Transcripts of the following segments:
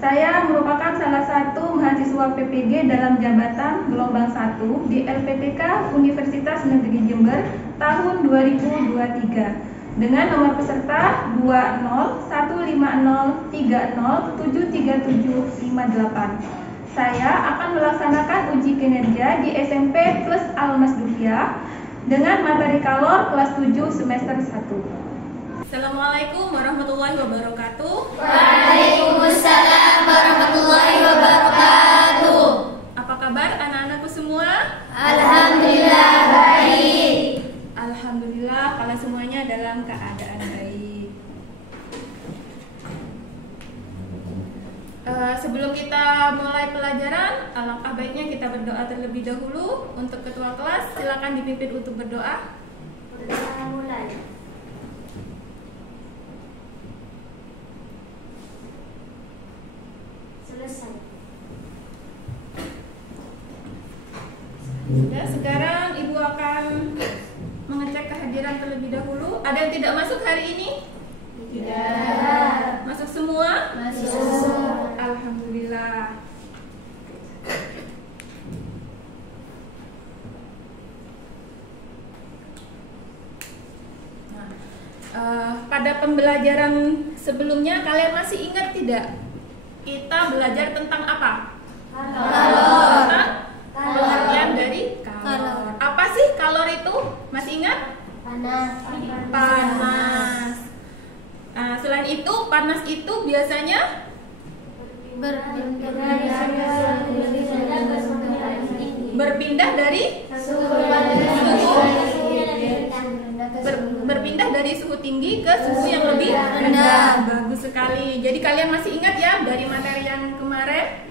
Saya merupakan salah satu mahasiswa PPG dalam jabatan gelombang 1 di LPPK Universitas Negeri Jember tahun 2023 dengan nomor peserta 2015030737758. Saya akan melaksanakan uji kinerja di SMP plus Almas Dufia dengan materi kalor kelas 7 semester 1. Assalamualaikum warahmatullahi wabarakatuh. Waalaikumsalam warahmatullahi wabarakatuh. Apa kabar anak-anakku semua? Alhamdulillah baik. Alhamdulillah kalau semuanya dalam keadaan baik. Sebelum kita mulai pelajaran, alangkah baiknya kita berdoa terlebih dahulu. Untuk ketua kelas, silakan dipimpin untuk berdoa. Kita mulai. Selesai. Sudah, sekarang Ibu akan mengecek kehadiran terlebih dahulu. Ada yang tidak masuk hari ini? Tidak. Masuk semua? Masuk. Alhamdulillah. Pada pembelajaran sebelumnya kalian masih ingat tidak? Kita belajar tentang apa? Kalor. Tentang pengertian dari kalor. Apa sih kalor itu? Masih ingat? Panas. Panas. Nah, selain itu, panas itu biasanya berpindah dari berpindah dari suhu tinggi ke suhu yang lebih rendah. Bagus sekali. Jadi kalian masih ingat ya dari materi yang kemarin?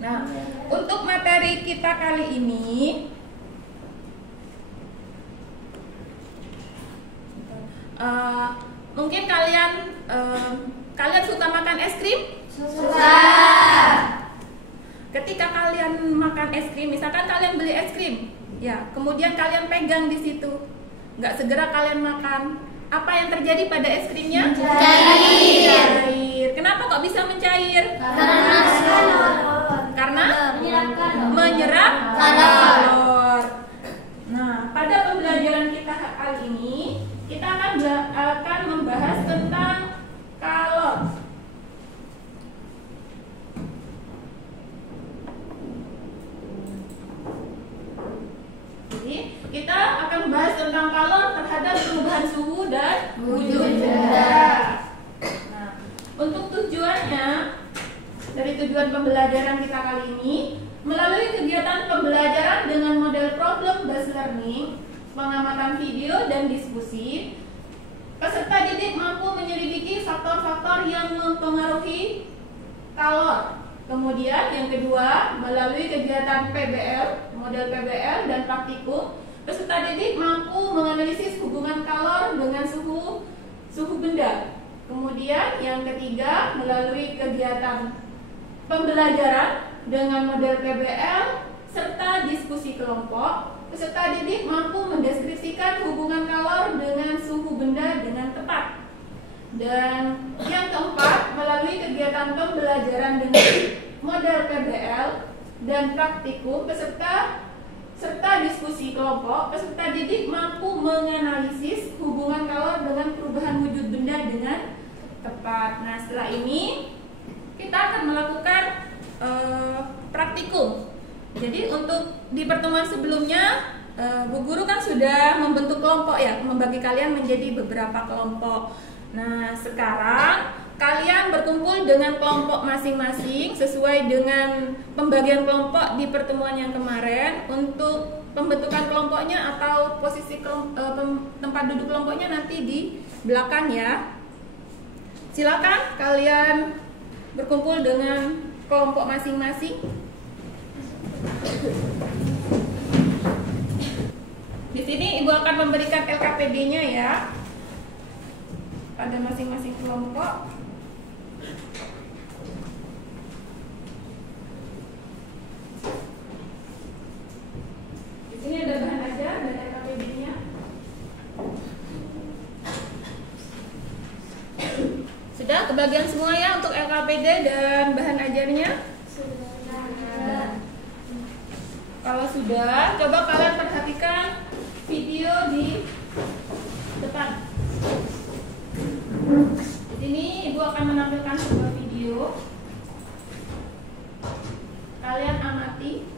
Nah, untuk materi kita kali ini mungkin kalian suka makan es krim? Suka. Ketika kalian makan es krim, misalkan kalian beli es krim, ya, kemudian kalian pegang di situ, nggak segera kalian makan, apa yang terjadi pada es krimnya? Mencair. Kenapa kok bisa mencair? Karena menyerap kalor. Nah, pada pembelajaran kita kali ini, kita akan membahas tentang kalor. Jadi, kita akan membahas tentang kalor terhadap perubahan suhu dan wujud benda. Nah, untuk tujuannya, dari tujuan pembelajaran kita kali ini, melalui kegiatan pembelajaran dengan model problem based learning, pengamatan video dan diskusi, peserta didik mampu menyelidiki faktor-faktor yang mempengaruhi kalor. Kemudian yang kedua, melalui kegiatan PBL, model PBL dan praktikum, peserta didik mampu menganalisis hubungan kalor dengan suhu benda. Kemudian yang ketiga, melalui kegiatan pembelajaran dengan model PBL serta diskusi kelompok, peserta didik mampu mendeskripsikan hubungan kalor dengan suhu benda dengan tepat. Dan yang keempat, melalui kegiatan pembelajaran dengan model PBL dan praktikum, serta diskusi kelompok, peserta didik mampu menganalisis hubungan kalor dengan perubahan wujud benda dengan tepat. Nah, setelah ini kita akan melakukan praktikum. Jadi untuk di pertemuan sebelumnya Bu Guru kan sudah membentuk kelompok ya, membagi kalian menjadi beberapa kelompok. Nah, sekarang kalian berkumpul dengan kelompok masing-masing sesuai dengan pembagian kelompok di pertemuan yang kemarin. Untuk pembentukan kelompoknya atau posisi tempat duduk kelompoknya nanti di belakang ya. Silakan kalian berkumpul dengan kelompok masing-masing. Di sini Ibu akan memberikan LKPD-nya ya pada masing-masing kelompok. Di sini ada bahan ajar dan LKPD-nya. Sudah kebagian semua ya untuk LKPD dan bahan belajarnya? Kalau sudah, coba kalian perhatikan video di depan. Di sini Ibu akan menampilkan sebuah video. Kalian amati.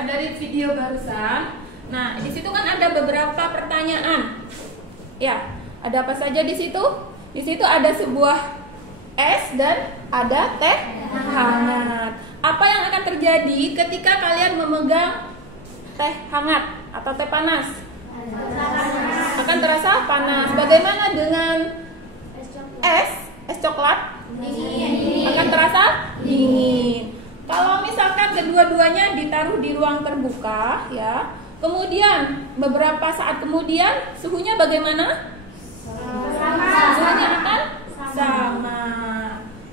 Dari video barusan. Nah, di situ kan ada beberapa pertanyaan. Ya, ada apa saja di situ? Di situ ada sebuah es dan ada teh hangat. Apa yang akan terjadi ketika kalian memegang teh hangat atau teh panas? Akan terasa panas. Bagaimana dengan es coklat? Dingin. Akan terasa dingin. Kalau misalkan kedua-duanya ditaruh di ruang terbuka, ya, kemudian beberapa saat kemudian suhunya bagaimana? Suhunya akan sama.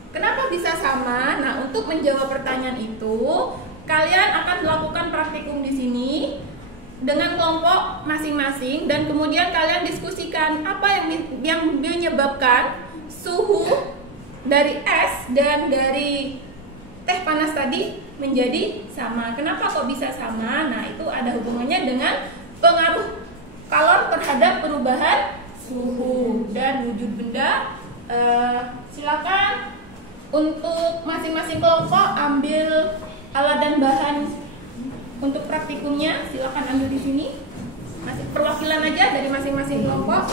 Kenapa bisa sama? Nah, untuk menjawab pertanyaan itu, kalian akan melakukan praktikum di sini dengan kelompok masing-masing dan kemudian kalian diskusikan apa yang menyebabkan suhu dari es dan dari teh panas tadi menjadi sama. Kenapa kok bisa sama? Nah, itu ada hubungannya dengan pengaruh kalor terhadap perubahan suhu dan wujud benda. Silakan untuk masing-masing kelompok ambil alat dan bahan untuk praktikumnya. Silakan ambil di sini. Masih perwakilan aja dari masing-masing kelompok.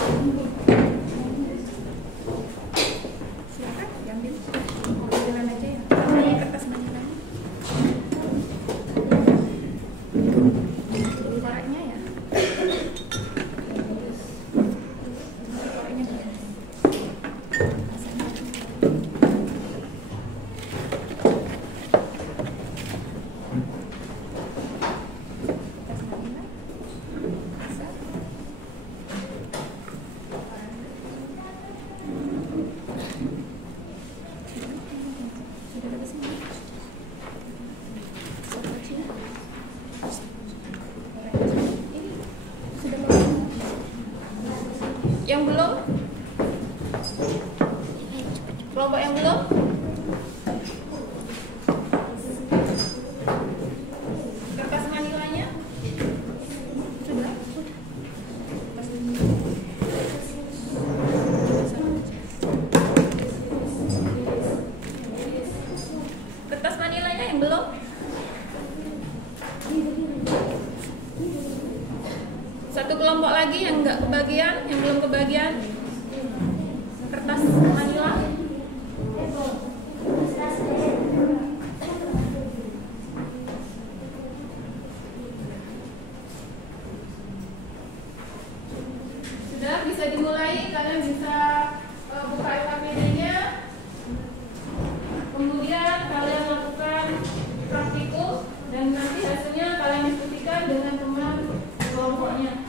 Silakan diambil perwakilan aja ya. Ini kertas manila. Warnanya ya. Warnanya begini. Yang belum? Kelompok yang belum? Kertas manilanya? Sudah? Kertas manilanya yang belum? Satu kelompok lagi yang nggak kebagian, yang belum kebagian. Kertas manila. Sudah bisa dimulai, kalian bisa buka LKPD-nya. Kemudian kalian lakukan praktikum dan nanti hasilnya kalian diskusikan dengan teman kelompoknya.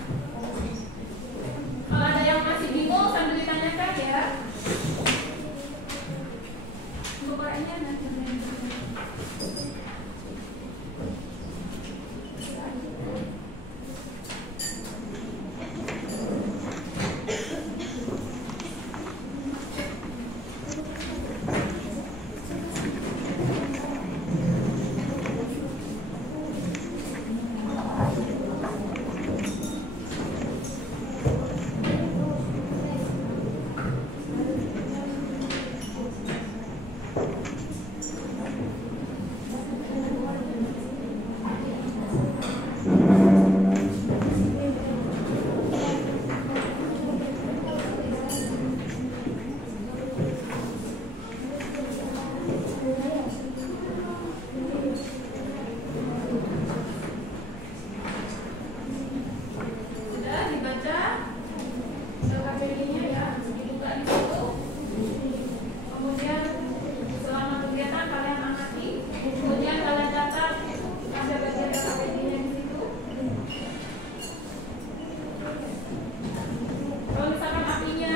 Kalau misalkan apinya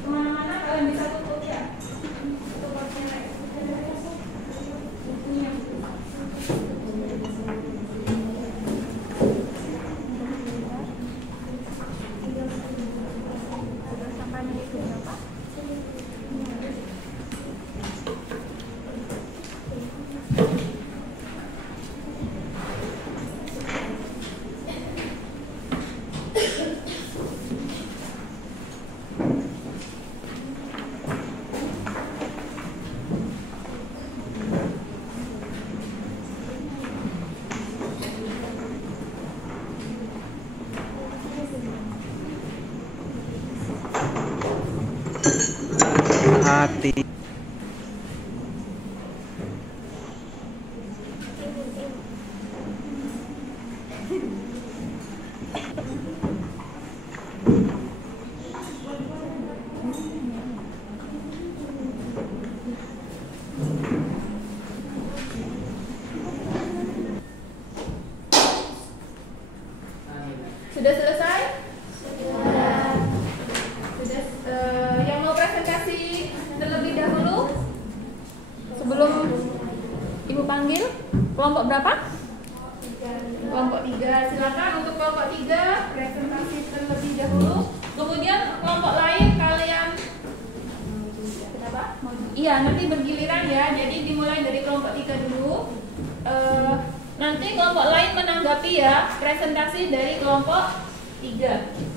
kemana-mana, kalian bisa tutup ya. Tutup apinya. Hati. Sudah selesai? Sudah. Yang mau presentasi terlebih dahulu sebelum Ibu panggil kelompok berapa? Kelompok 3. Silakan untuk kelompok 3 presentasi terlebih dahulu. Kemudian kelompok lain kalian kenapa? Iya, nanti bergiliran ya. Jadi dimulai dari kelompok 3 dulu. Nanti kelompok lain menanggapi ya presentasi dari kelompok 3.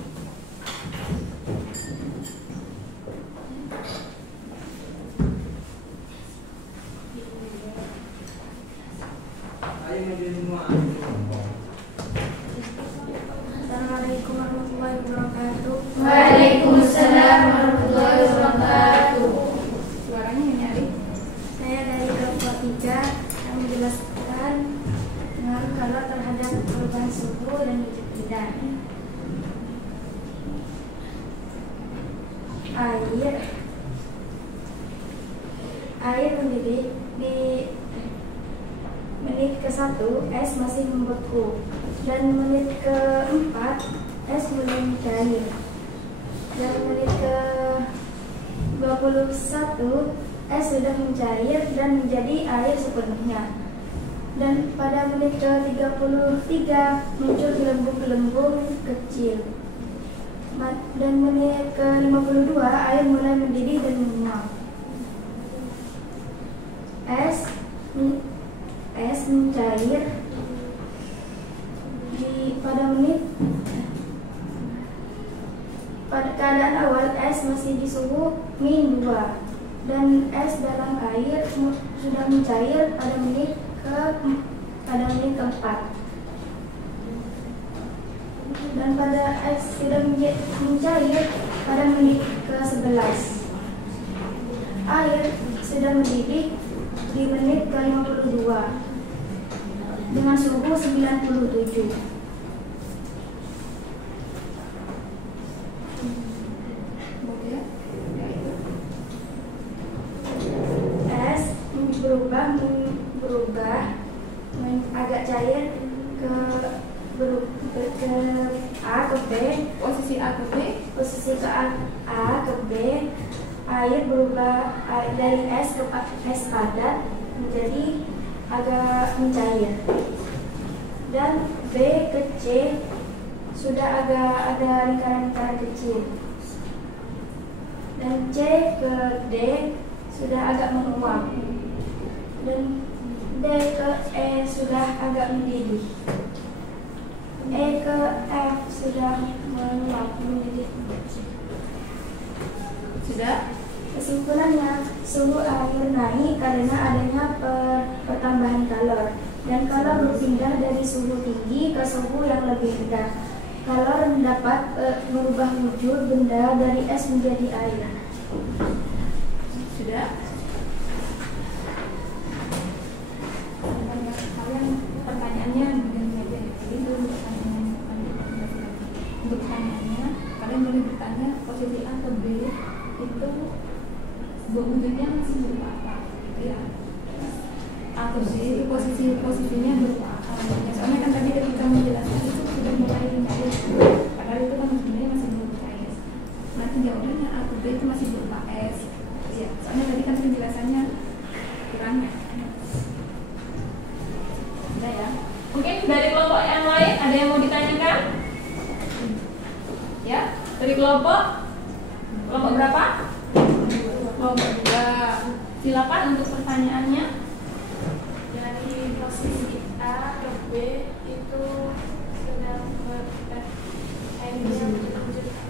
Assalamualaikum warahmatullahi wabarakatuh. Waalaikumsalam warahmatullahi wabarakatuh. Suaranya nyari. Saya dari kelompok 3 yang menjelaskan pengaruh kalor terhadap perubahan suhu dan wujud benda. Air mendidih di menit ke-1 es masih membeku, dan menit ke-4 es mulai mencair, dan menit ke-21 es sudah mencair dan menjadi air sepenuhnya, dan pada menit ke-33 muncul gelembung-gelembung kecil, dan menit ke-52 air mulai mendidih dan menguap. Es mencair pada keadaan awal es masih di suhu min 2, dan es dalam air sudah mencair pada menit ke-4, dan pada es sudah mencair pada menit ke-11. Air sudah mendidih di menit ke-52 dengan suhu 97. Es berubah agak cair ke A ke B, Posisi A ke B. A ke B. Air berubah dari es ke es padat menjadi agak mencair, dan B ke C sudah agak ada lingkaran-lingkaran kecil, dan C ke D sudah agak menguap, dan D ke E sudah agak mendidih, E ke F sudah menguap mendidih. Sudah? Kesimpulannya, suhu air naik karena adanya pertambahan kalor, dan kalor berpindah dari suhu tinggi ke suhu yang lebih rendah. Kalor dapat merubah wujud benda dari es menjadi air. Sudah? Kalian pertanyaannya begini aja. Jadi itu untuk pertanyaannya, kalian boleh bertanya posisi A ke B itu wujudnya masih berupa apa, gitu ya. A ke B itu posisinya berupa apa. Soalnya kan tadi ketika menjelaskan itu sudah mulai mencair, padahal itu kan sebenarnya masih Dari kelompok berapa? Kelompok 2. Silakan untuk pertanyaannya. Dari posisi A ke B itu sedang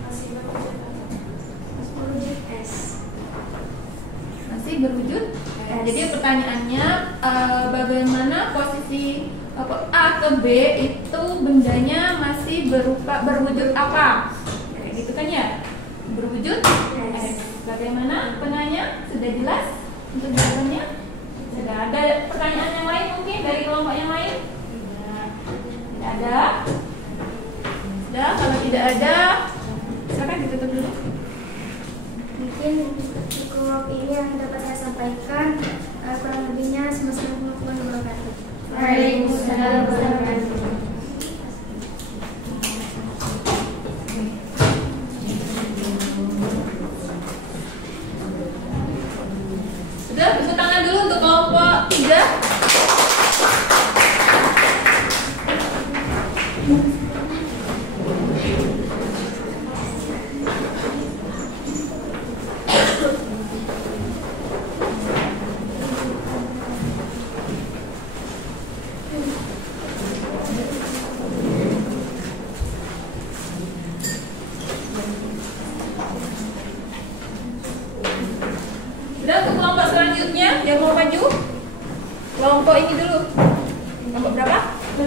masih berwujud S. Masih berwujud. Jadi pertanyaannya bagaimana posisi A ke B itu bendanya masih berwujud apa? Kayak gitu kan ya? Berwujud S. Bagaimana penanya? Sudah jelas untuk jawabannya? Sudah. Ada pertanyaan yang lain mungkin dari kelompok yang lain? Tidak ada. Sudah. Kalau tidak ada, silakan ditutup dulu. Mungkin cukup ini yang dapat saya sampaikan. Kurang lebihnya semesta warahmatullahi wabarakatuh. Waalaikumsalam warahmatullahi wabarakatuh. Sudah, tepuk tangan dulu untuk kelompok 3. Sudah, untuk kelompok selanjutnya yang mau maju, kelompok ini dulu. Kelompok berapa? 2.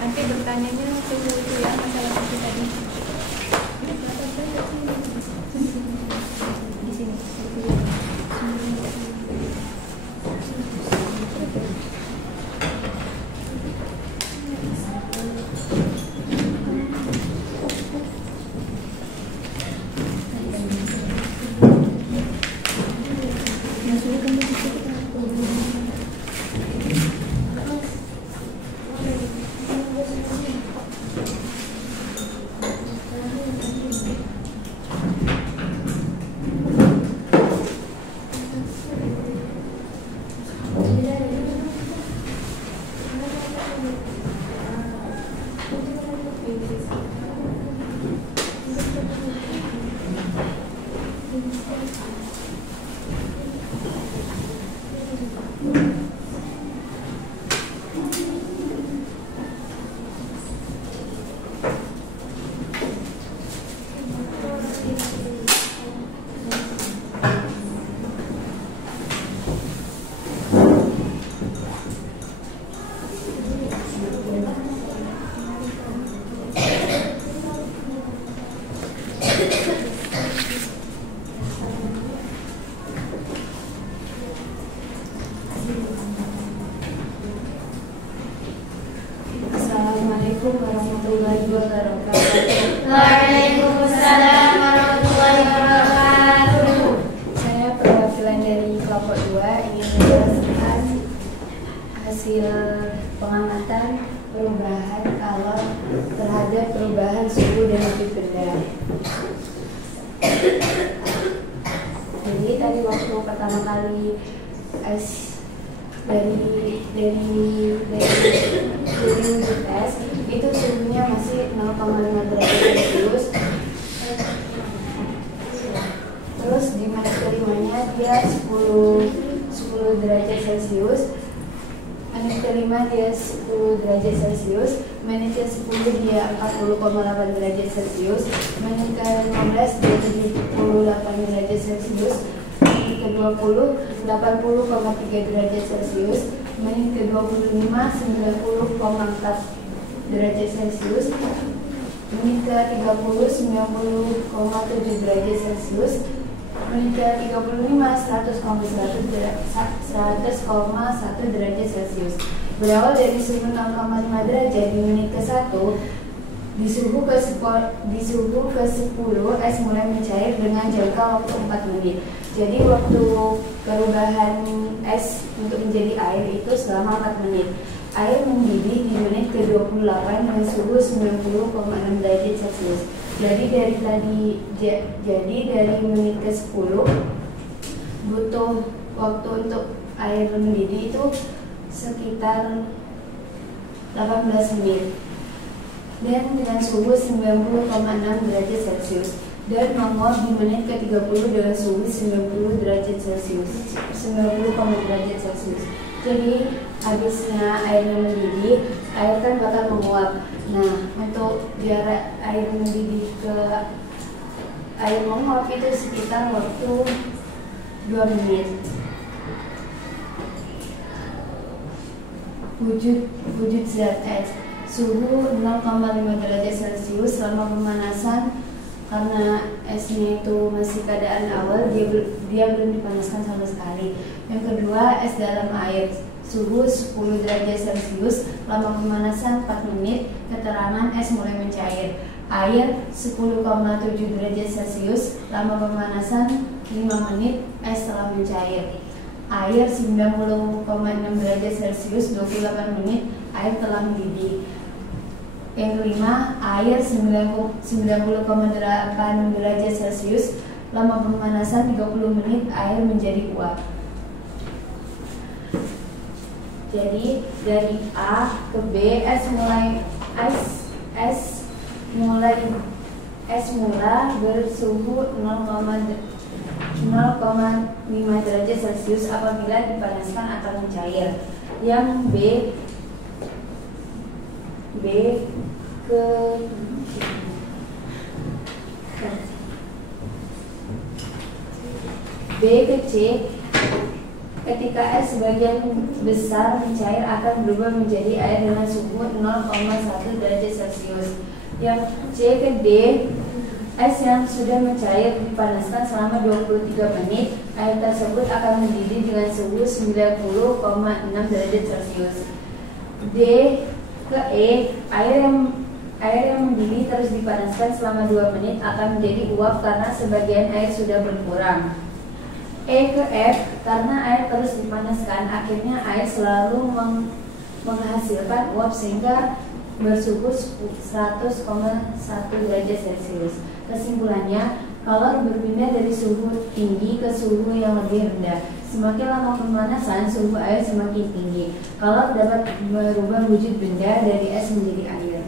Nanti bertanyanya tunggu itu ya masalah seperti tadi. Di sini. Assalamualaikum warahmatullahi wabarakatuh. Waalaikumsalam warahmatullahi wabarakatuh. Saya perwakilan dari kelompok 2 ingin menjelaskan hasil pengamatan perubahan alam terhadap perubahan suhu dan titik benda. Jadi tadi waktu pertama kali dari wujud es itu suhunya masih 0,5 derajat Celcius. Terus di menit kelimanya dia 10 derajat Celcius. Menit kelima dia 10 derajat Celcius. Menit ke-10 dia 40,8 derajat Celcius. Menit ke-15 dia 78 derajat Celcius. Menit ke-20 80,3 derajat Celcius. Menit ke-25 90,4 derajat Celcius. Menit ke-30 90,7 derajat Celcius. menit ke-35 100,1 derajat Celcius. Berawal dari suhu 0,5 derajat di menit ke-1, di suhu ke-10 es mulai mencair dengan jangka waktu 4 menit. Jadi waktu perubahan es untuk menjadi air itu selama 4 menit. Air mendidih di menit ke-28 dengan suhu 90,6 derajat Celcius. Jadi dari menit ke-10 butuh waktu untuk air mendidih itu sekitar 18 menit. Dan dengan suhu 90,6 derajat Celcius dan menguap di menit ke-30 dengan suhu 90 derajat Celcius, 90,0 derajat Celcius. Jadi habisnya air mendidih, air kan bakal menguap. Nah, untuk jarak air mendidih ke air menguap itu sekitar waktu 2 menit. Wujud zat es. Suhu 0,5 derajat Celcius selama pemanasan. Karena esnya itu masih keadaan awal, dia belum dipanaskan sama sekali. Yang kedua, es dalam air. Suhu 10 derajat Celcius selama pemanasan 4 menit. Keterangan es mulai mencair. Air 10,7 derajat Celcius selama pemanasan 5 menit, es telah mencair. Air 90,6 derajat Celcius 28 menit, air telah mendidih. Yang kelima, air 90,8 derajat Celcius lama pemanasan 30 menit, air menjadi uap. Jadi dari A ke B, es mula bersuhu 0,5 derajat Celcius apabila dipanaskan atau mencair. Yang B ke C, ketika es sebagian besar mencair akan berubah menjadi air dengan suhu 0,1 derajat Celcius. Yang C ke D, es yang sudah mencair dipanaskan selama 23 menit, air tersebut akan mendidih dengan suhu 90,6 derajat Celcius. D ke E, air yang mendidih terus dipanaskan selama 2 menit akan menjadi uap karena sebagian air sudah berkurang. E ke F, karena air terus dipanaskan, akhirnya air selalu menghasilkan uap sehingga bersuhu 100,1 derajat Celcius. Kesimpulannya, kalor berpindah dari suhu tinggi ke suhu yang lebih rendah. Semakin lama pemanasan, suhu air semakin tinggi. Kalor dapat merubah wujud benda dari es menjadi air.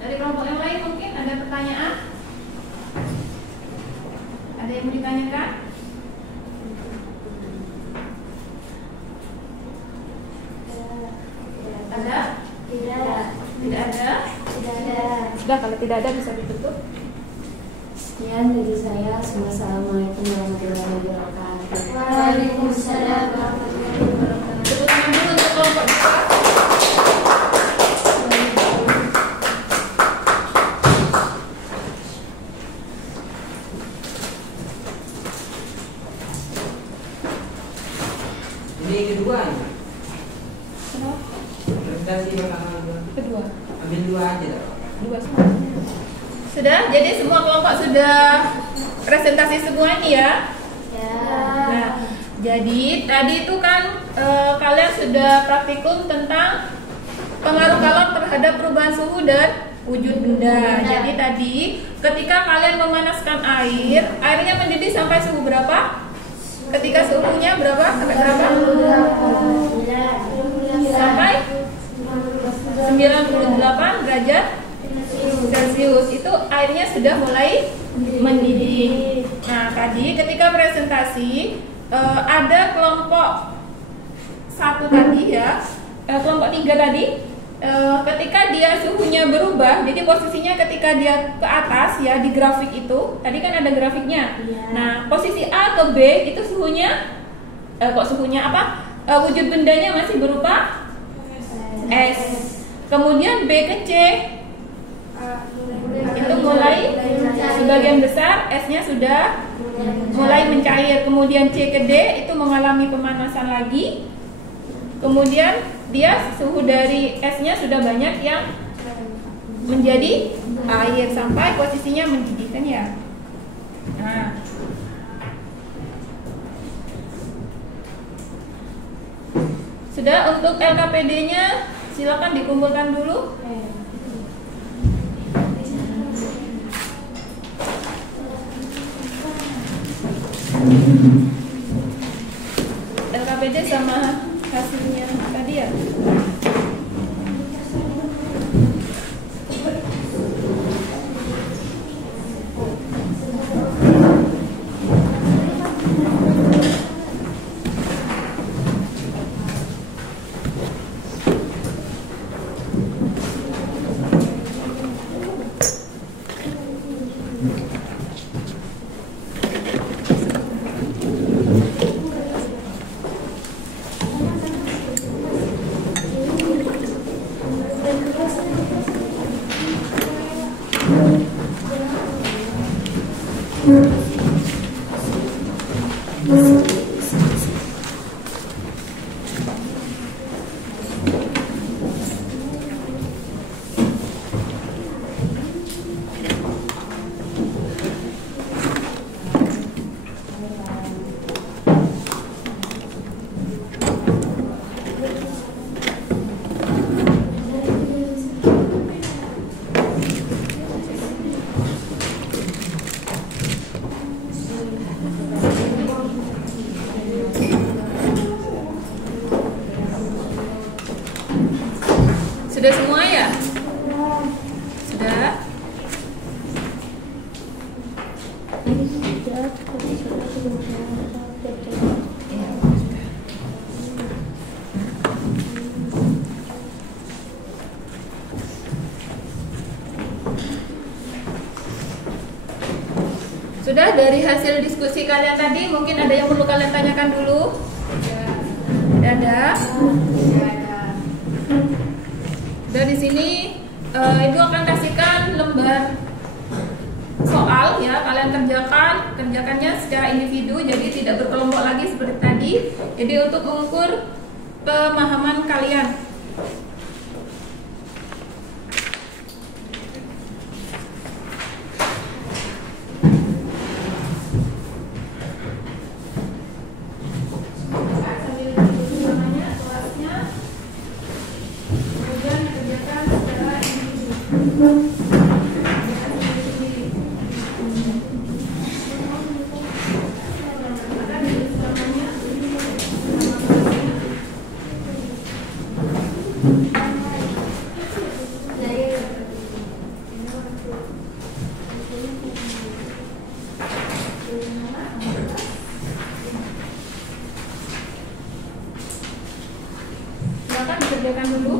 Dari kelompok yang lain mungkin ada pertanyaan? Ada yang mau ditanyakan? Ada? Tidak. Tidak ada? Tidak ada. Sudah, kalau tidak ada bisa ditutup. Sekian dari saya. Wassalamualaikum warahmatullahi wabarakatuh. Waalaikumsalam warahmatullahi wabarakatuh. Tepuk tangan dulu untuk kelompok kita. Ini kedua ya? Kenapa? Presentasi pertama dua. Kedua. Ambil dua aja dah. Dua semua. Sudah, jadi semua kelompok sudah presentasi semua ini ya. Ya. Nah, jadi tadi itu kan kalian sudah praktikum tentang pengaruh kalor terhadap perubahan suhu dan wujud benda. Jadi tadi ketika kalian memanaskan air, airnya mendidih sampai suhu berapa? Ketika suhunya berapa? Sampai berapa? Sampai 98 derajat Celcius. Itu airnya sudah mulai mendidih. Nah, tadi ketika presentasi ada kelompok 1 tadi ya, kelompok 3 tadi, ketika dia suhunya berubah, jadi posisinya ketika dia ke atas ya di grafik itu, tadi kan ada grafiknya. Nah, posisi A ke B itu suhunya, wujud bendanya masih berupa es. Kemudian B ke C itu mulai sebagian besar esnya sudah mulai mencair. Kemudian C ke D itu mengalami pemanasan lagi. Kemudian dia suhu dari esnya sudah banyak yang menjadi air sampai posisinya mendidih kan ya. Nah, sudah. Untuk LKPD-nya silakan dikumpulkan dulu. LKPD sama hasilnya tadi ya. Sudah semua ya? Sudah? Sudah. Dari hasil diskusi kalian tadi mungkin ada yang perlu kalian tanyakan dulu? Ada? Dan di sini Ibu akan kasihkan lembar soal ya, kalian kerjakannya secara individu, jadi tidak berkelompok lagi seperti tadi. Jadi untuk mengukur pemahaman kalian. Silakan dikerjakan dulu.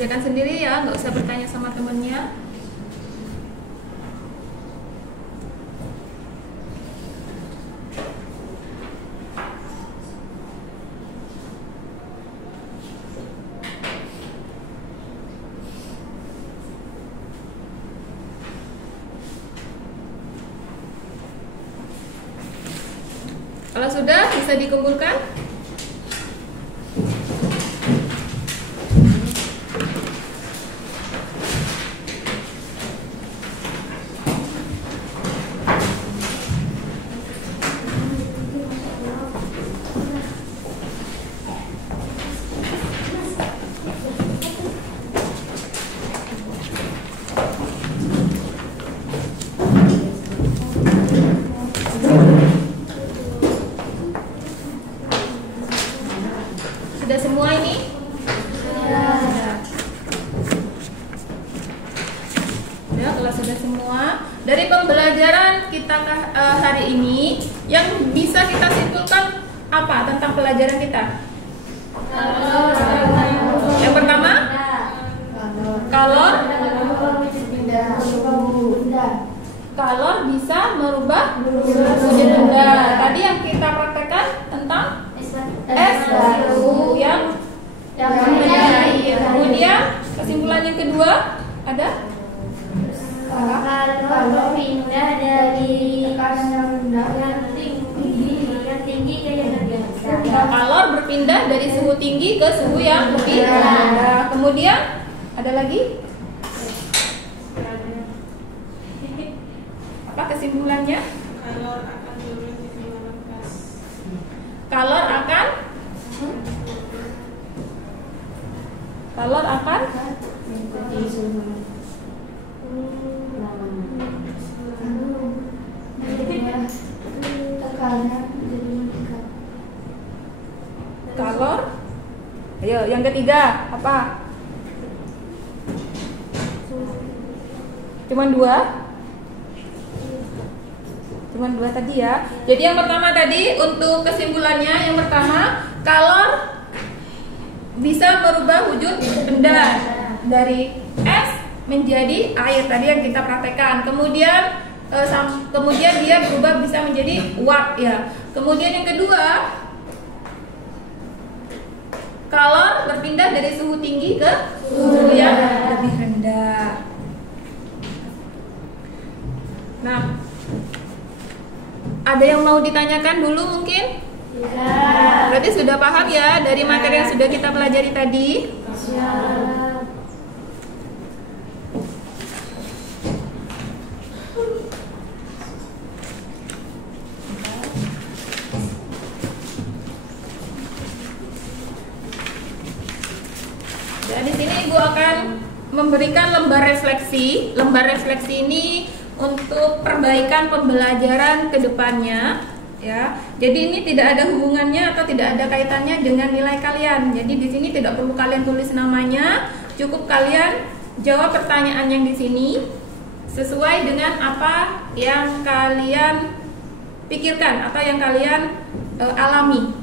Kerjakan sendiri ya, nggak usah bertanya sama temennya. Kalau sudah, bisa dikumpulkan. Sudah semua ini? Ya, kalau sudah semua, dari pembelajaran kita hari ini yang bisa kita simpulkan apa tentang pelajaran kita? Yang pertama, kalor bisa merubah wujud benda. Tadi yang kita praktekkan tentang es batu yang mencair. Kemudian kesimpulan yang kedua ada kalau pindah dari tekanan yang tinggi ke yang lebih rendah. kalor berpindah dari suhu tinggi ke suhu yang lebih rendah. Kemudian ada lagi apa kesimpulannya? Kalor akan kalor. Ayo, yang ketiga apa? Cuman dua tadi ya. Jadi yang pertama tadi untuk kesimpulannya, yang pertama kalor bisa merubah wujud benda dari es menjadi air tadi yang kita praktekkan. Kemudian dia berubah bisa menjadi uap ya. Kemudian yang kedua, kalor berpindah dari suhu tinggi ke suhu yang lebih rendah. Nah, ada yang mau ditanyakan dulu mungkin? Ya. Berarti sudah paham ya dari materi yang sudah kita pelajari tadi? Siap. Dan di sini Ibu akan memberikan lembar refleksi. Lembar refleksi ini untuk perbaikan pembelajaran ke depannya ya. Jadi ini tidak ada hubungannya atau tidak ada kaitannya dengan nilai kalian. Jadi di sini tidak perlu kalian tulis namanya, cukup kalian jawab pertanyaan yang di sini sesuai dengan apa yang kalian pikirkan atau yang kalian alami.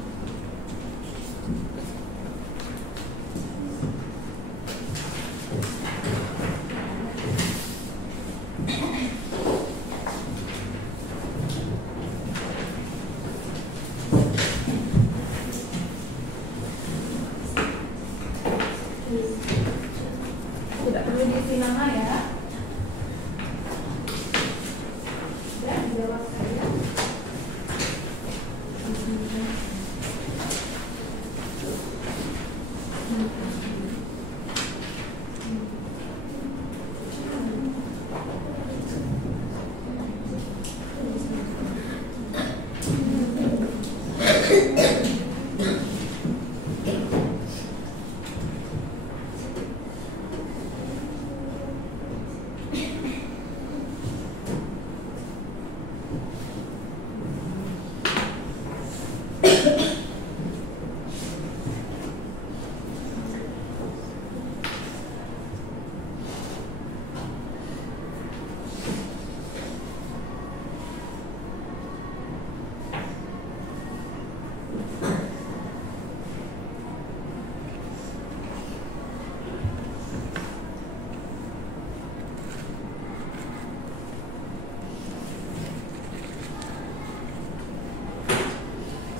Tidak perlu diisi nama ya. Dan jawab saya.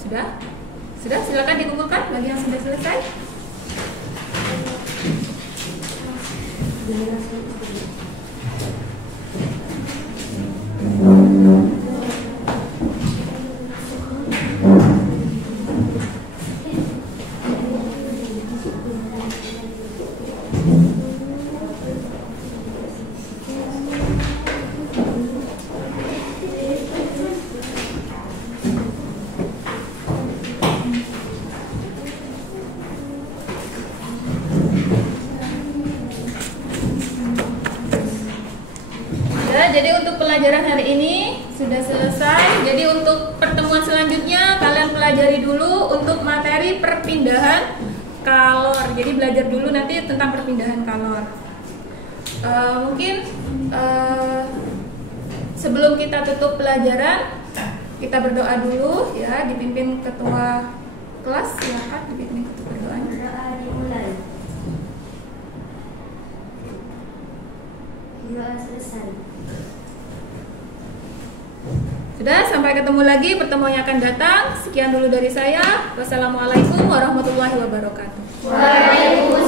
Sudah? Sudah, silakan dikumpulkan bagi yang sudah selesai. Jadi untuk pelajaran hari ini sudah selesai. Jadi untuk pertemuan selanjutnya kalian pelajari dulu untuk materi perpindahan kalor. Jadi belajar dulu nanti tentang perpindahan kalor. Mungkin sebelum kita tutup pelajaran, kita berdoa dulu ya, dipimpin ketua kelas. Silakan dipimpin ketua berdoanya. Doa dimulai. Doa selesai. Sudah, sampai ketemu lagi pertemuan yang akan datang. Sekian dulu dari saya. Wassalamualaikum warahmatullahi wabarakatuh. Waalaikumsalam.